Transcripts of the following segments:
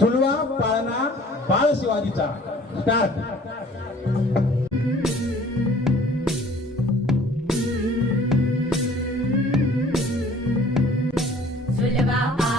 चुलवा पाळणा बाळ शिवाजीचा. स्टार्ट. चुलवा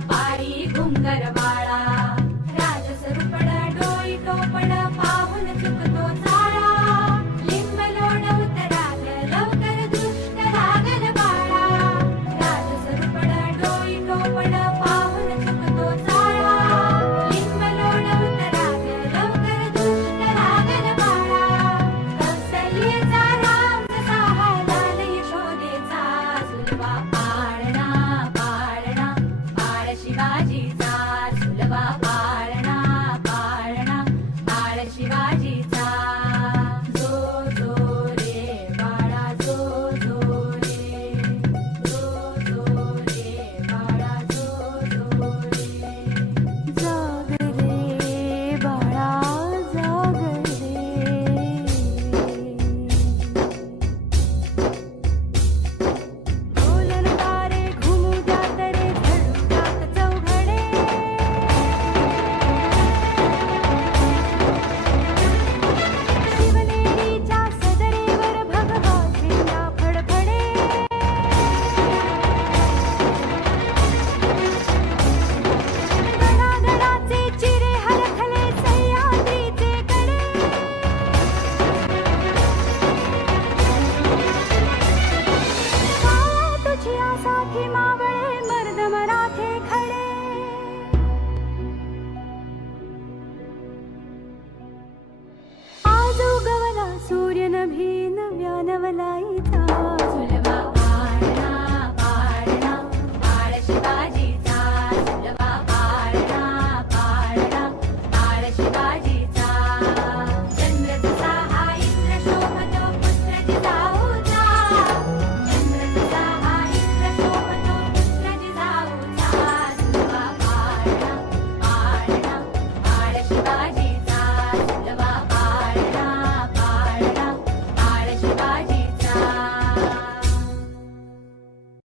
पायी घुंगरवाळा भीन व्यानवलायिता